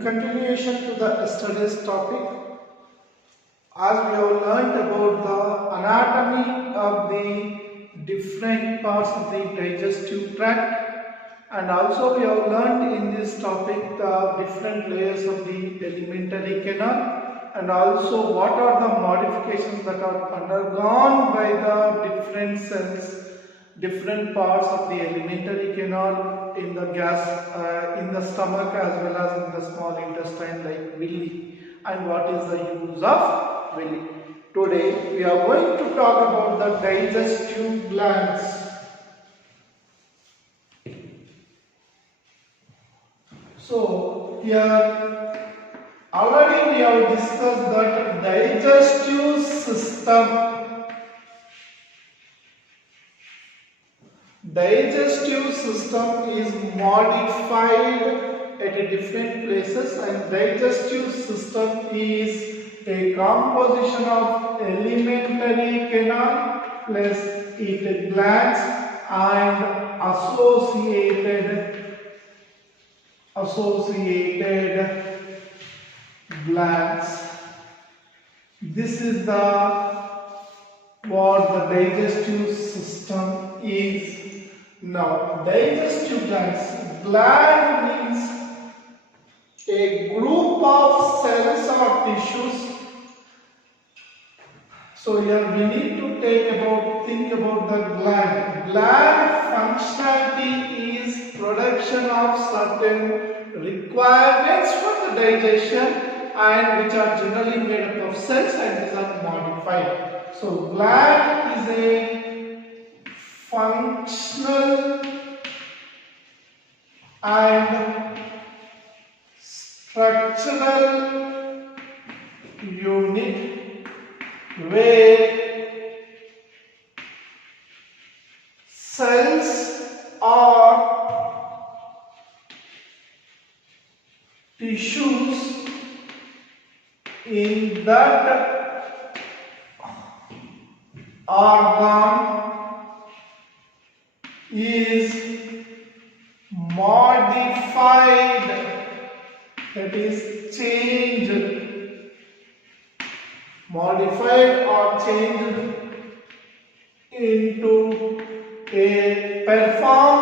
In continuation to the yesterday's topic, as we have learnt about the anatomy of the different parts of the digestive tract, and also we have learnt in this topic the different layers of the alimentary canal, and also what are the modifications that are undergone by the different cells, different parts of the alimentary canal in the in the stomach as well as in the small intestine like villi, and what is the use of villi. Today we are going to talk about the digestive glands. So here already we have discussed that digestive system. Digestive system is modified at different places, and digestive system is a composition of alimentary canal plus its glands and associated glands. This is what the digestive system is. Now, digestive glands. Gland means a group of cells or tissues. So here we need to think about the gland. Gland functionality is production of certain requirements for the digestion, and which are generally made up of cells, and these are modified. So gland is a functional and structural unit where cells or tissues in that organ is modified, that is changed, modified or changed into a perform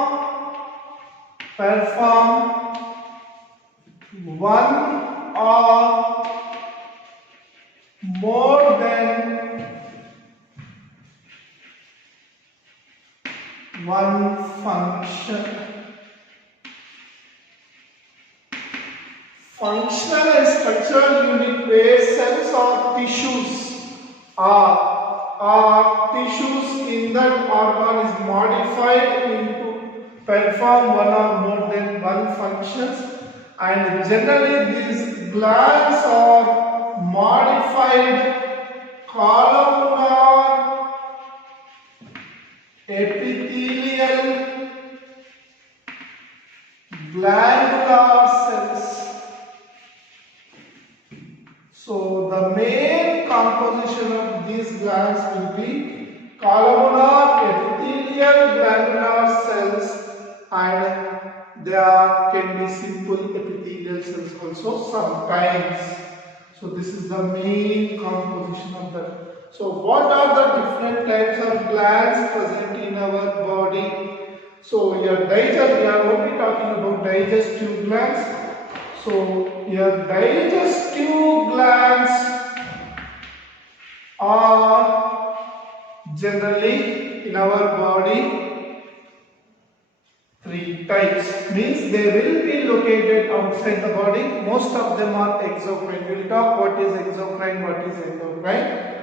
one or more than one function. Functional and structural unit where cells or tissues in that organ is modified into perform one or more than one functions, and generally these glands are modified columnar epithelial glandular cells. So the main composition of these glands will be columnar epithelial glandular cells, and there can be simple epithelial cells also sometimes. So this is the main composition of that. So what are the different types of glands present in our body? So here we are only talking about digestive glands. So here digestive glands are generally in our body three types. Means they will be located outside the body. Most of them are exocrine. We will talk what is exocrine, what is endocrine.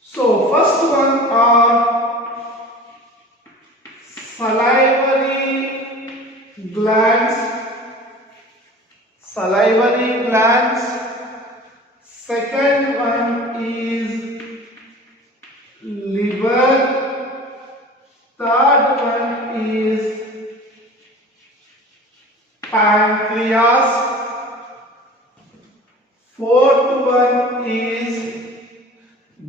So first one are salivary glands. Second one is liver. Third one is pancreas. Fourth one is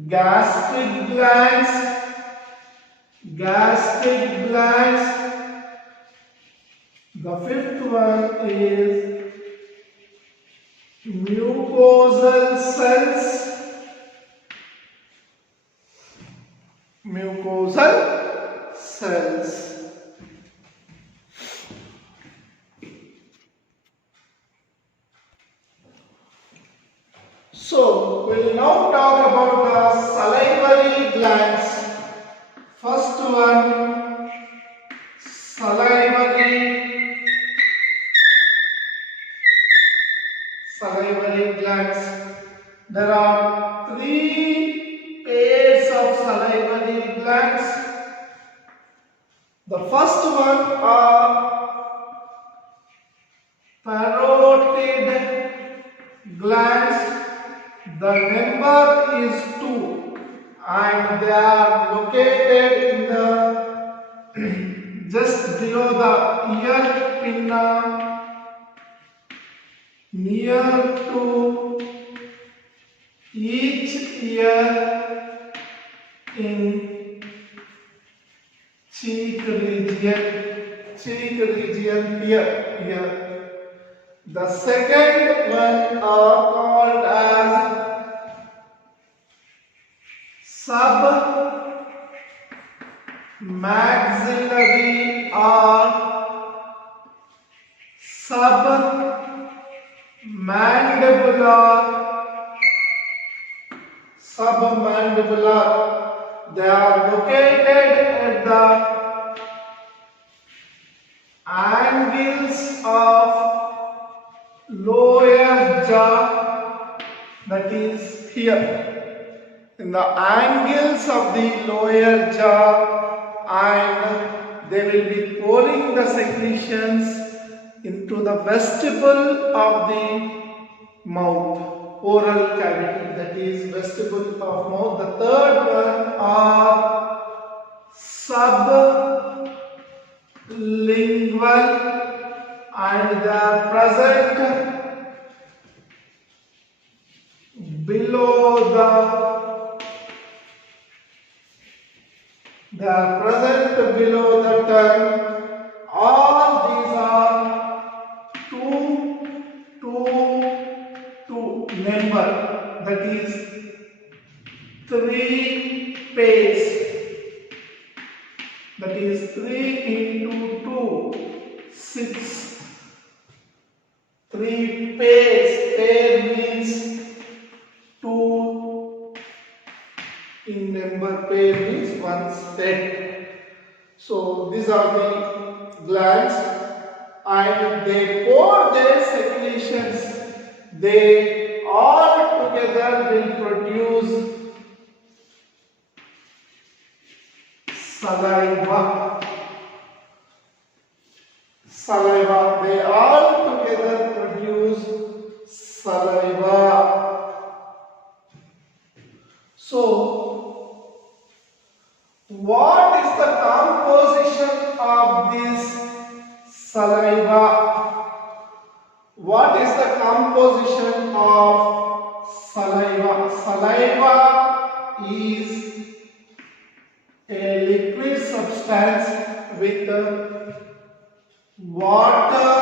gastric glands. The fifth one is mucosal cells. Mucosal cells. So, we will now talk about the salivary glands. First one, salivary glands. There are three pairs of salivary glands. The first one are parotid glands. The number is 2 and they are located in the just below the ear pinna, near to each ear in cheek region here. The second one are called as submaxillary or submandibular. They are located at the angles of lower jaw, that is here. In the angles of the lower jaw, and they will be pouring the secretions into the vestibule of the mouth, oral cavity, that is vestibule of mouth. The third one are sublingual and they are present below the tongue. All these are two number, that is 3 pairs, that is 3 into 2, 6. 3 pairs, pair means 2 in number, pair means 1 set. So these are the glands and they pour their secretions. They all together will produce saliva. They all together produce saliva. So, what is the composition of this saliva? What is the composition of saliva? Saliva is a liquid substance with water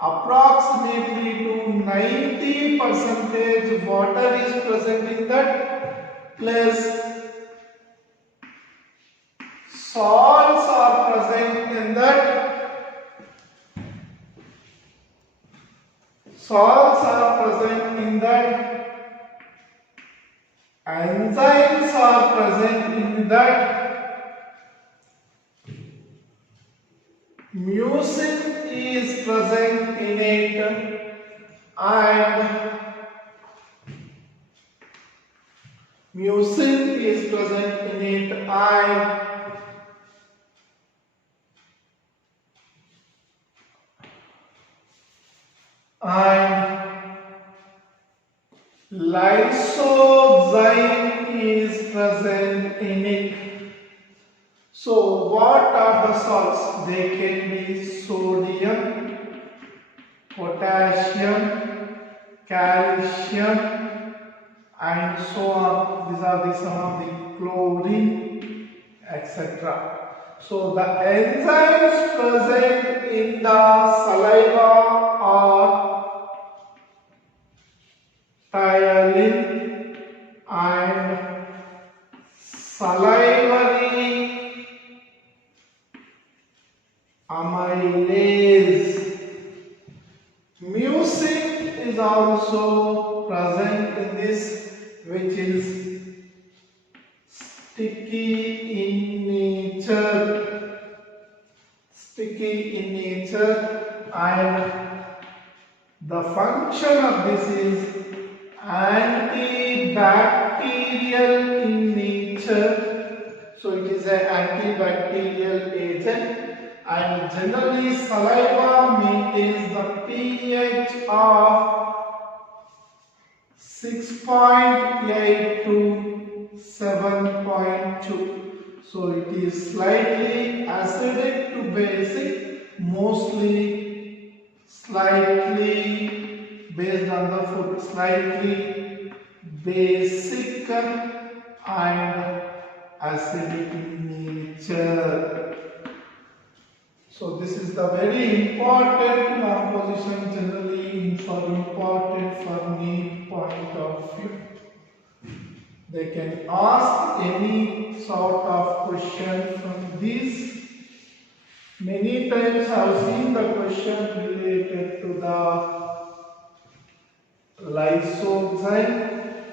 approximately to 90% water is present in that, plus salts are present in that. Enzymes are present in that. Mucin is present in it, and lysozyme is present in it. So what are the salts? They can be sodium, potassium, calcium, and so on. These are some of the chlorine, etc. So the enzymes present in the saliva are ptyalin and salivary amylase. Mucin is also present in this, which is sticky in nature. Sticky in nature, and the function of this is antibacterial in nature. So it is an antibacterial agent, and generally saliva maintains the pH of 6.8 to 7.2. So it is slightly acidic to basic, mostly slightly based on the food, slightly basic and acidic in nature. So this is the very important composition, generally important for need point of view. They can ask any sort of question from these. Many times I have seen the question related to the lysozyme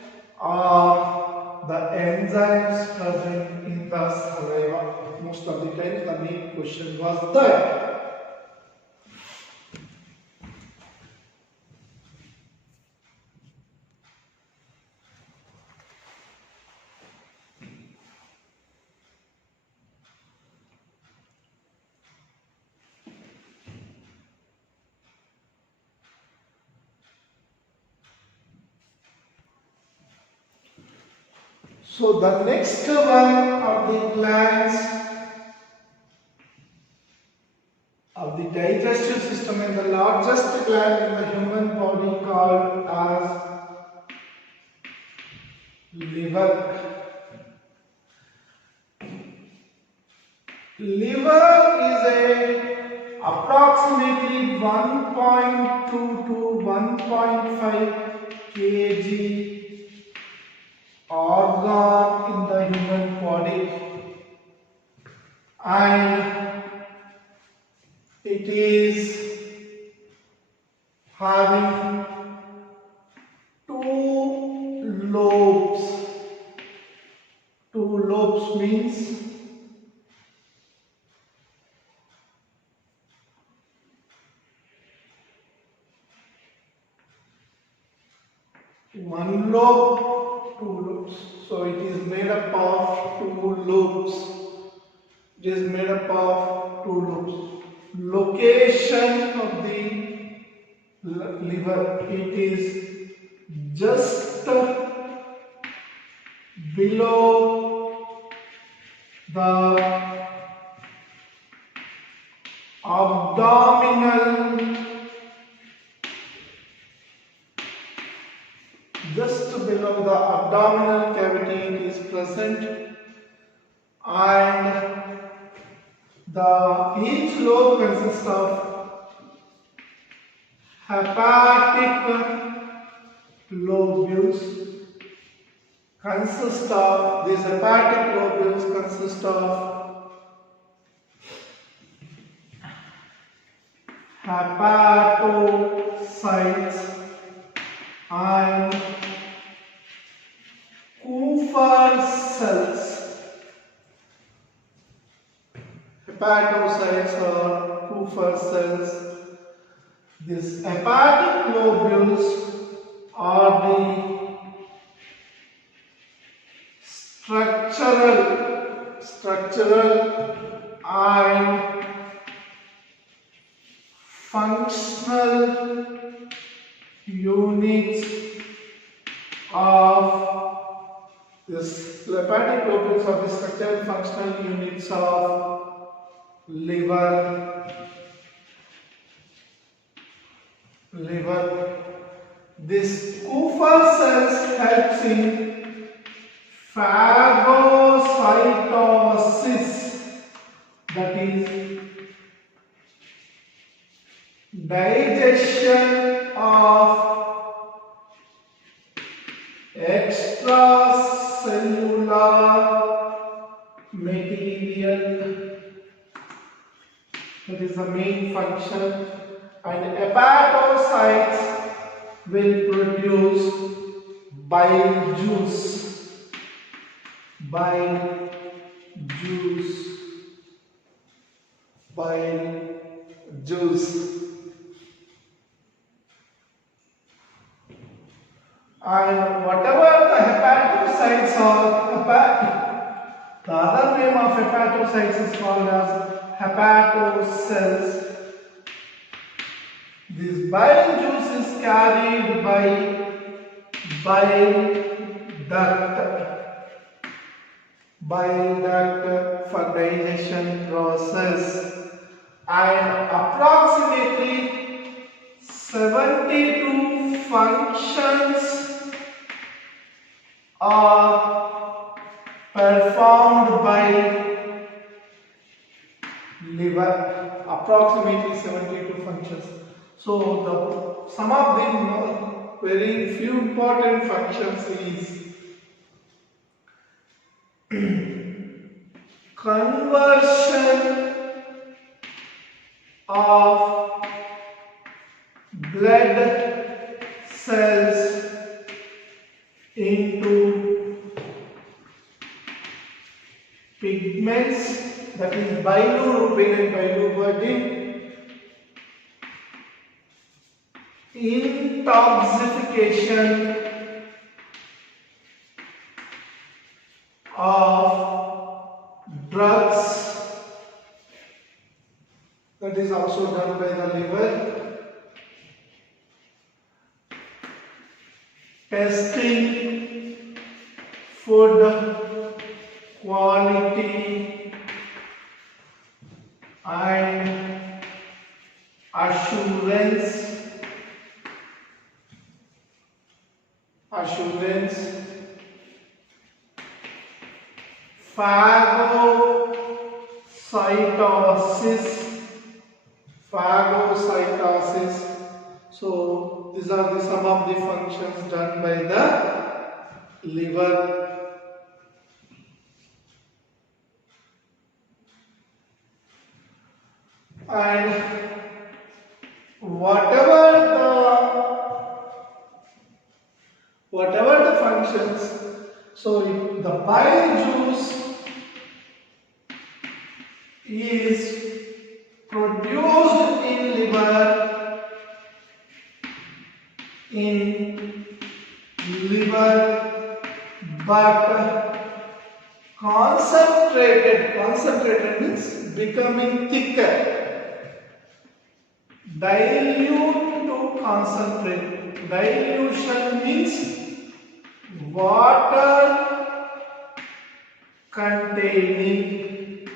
or the enzymes present in the saliva. Most of the times the main question was that. So the next one of the glands of the digestive system, and the largest gland in the human body, called as liver. Liver is a approximately 1.2 to 1.5 kg organ in the human body, and it is having two lobes. Two lobes means one lobe, two lobes. So it is made up of two lobes. It is made up of two lobes. Location of the liver, it is just below the abdominal, just below the abdominal cavity it is present, and each lobe consists of hepatic lobules. These hepatic lobules consist of hepatocytes and Kupffer cells. Hepatocytes or Kupffer cells. These hepatic lobules are the structural and functional units of this. Hepatic lobules are the structural and functional units of liver. This Kupffer cells helps in phagocytosis is digestion of extracellular material. That is the main function, and hepatocytes will produce bile juice. Bile juice. Bile juice. And whatever the hepatocytes are, the other name of hepatocytes is called as hepatocells. This bile juice is carried by bile duct for digestion process, and approximately 72 functions are performed by liver. Approximately 72 functions. So some of the very few important functions is conversion of blood cells into pigments, that is bilirubin and biliverdin. Intoxication of drugs, that is also done by the liver. Testing food quality and assurance phagocytosis. So these are some of the functions done by the liver. And whatever the functions, so the bile juice is produced in liver, but concentrated means becoming thicker. Dilute to concentrate. Dilution means water containing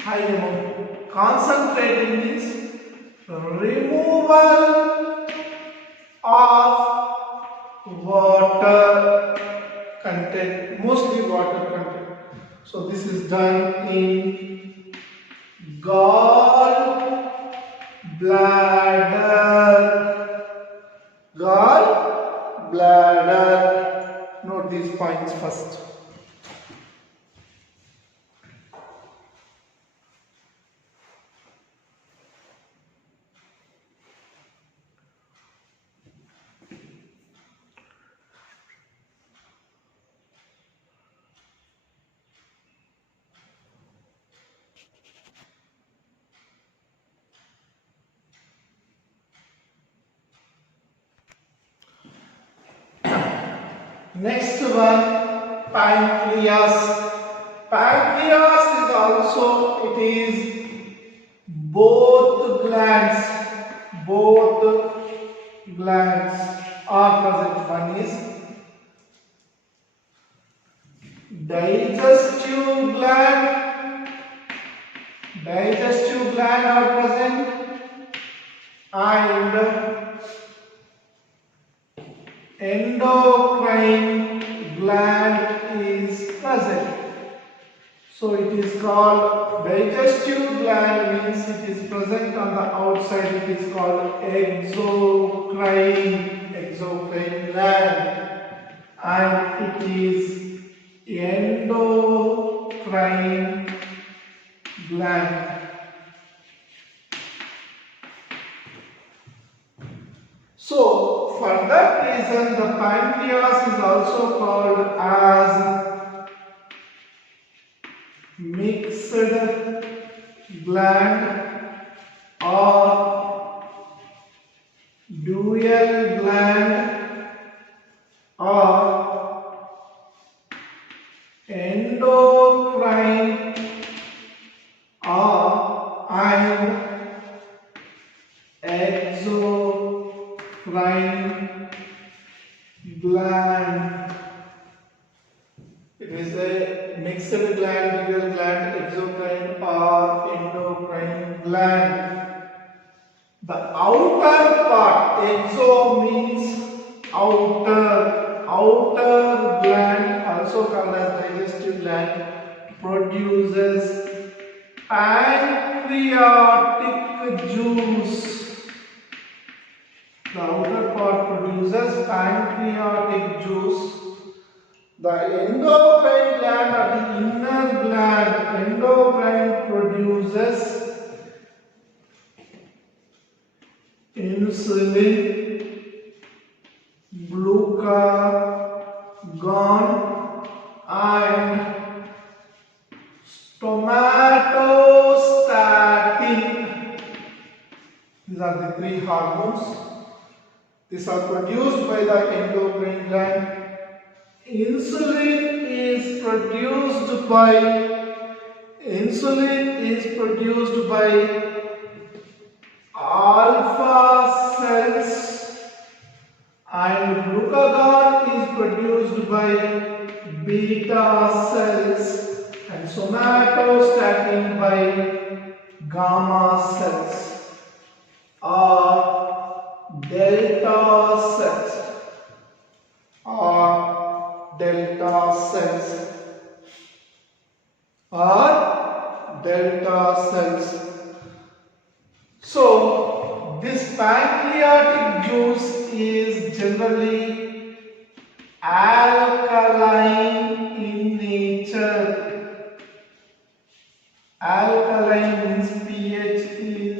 high amount. Concentrating means removal of water content, mostly water content. So this is done in gallbladder. Note these points first. Next one, pancreas. Pancreas is also, it is both glands are present. One is digestive gland are present, and endocrine gland is present. So it is called digestive gland, means it is present on the outside. It is called exocrine gland, and it is endocrine gland. So for that reason, the pancreas is also called as mixed gland or dual gland or endocrine or and exocrine gland. It is a mixed gland, dual gland, exocrine or endocrine gland. The outer part, exo means outer gland, also called as digestive gland, produces pancreatic juice. The outer part produces pancreatic juice. The endocrine gland or the inner gland, endocrine, produces insulin, glucagon and somatostatin. These are the three hormones. These are produced by the endocrine gland. Insulin is produced by alpha cells, and glucagon is produced by beta cells, and somatostatin by gamma cells or delta cells or delta cells. So this pancreatic juice is generally alkaline in nature. Alkaline means pH is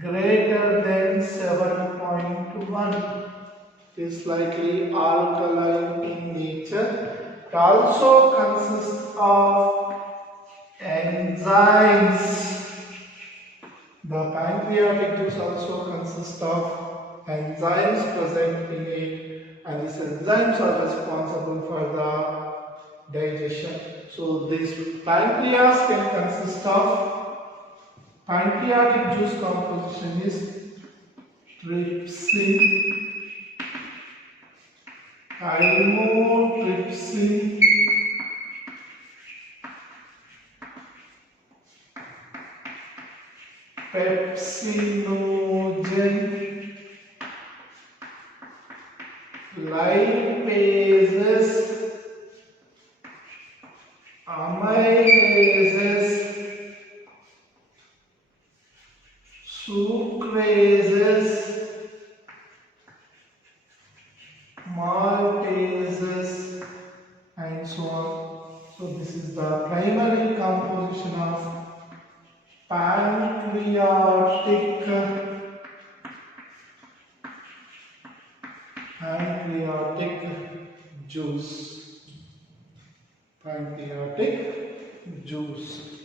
greater than 7.1. It is slightly alkaline in nature. It also consists of enzymes. The pancreatic juice also consists of enzymes present in it, and these enzymes are responsible for the digestion. So this pancreas can consist of, pancreatic juice composition is trypsin, chymotrypsin, pepsinogen, lipases, amylases, sucrases, maltases, and so on. So this is the primary composition of pancreatic juice. Pancreatic juice.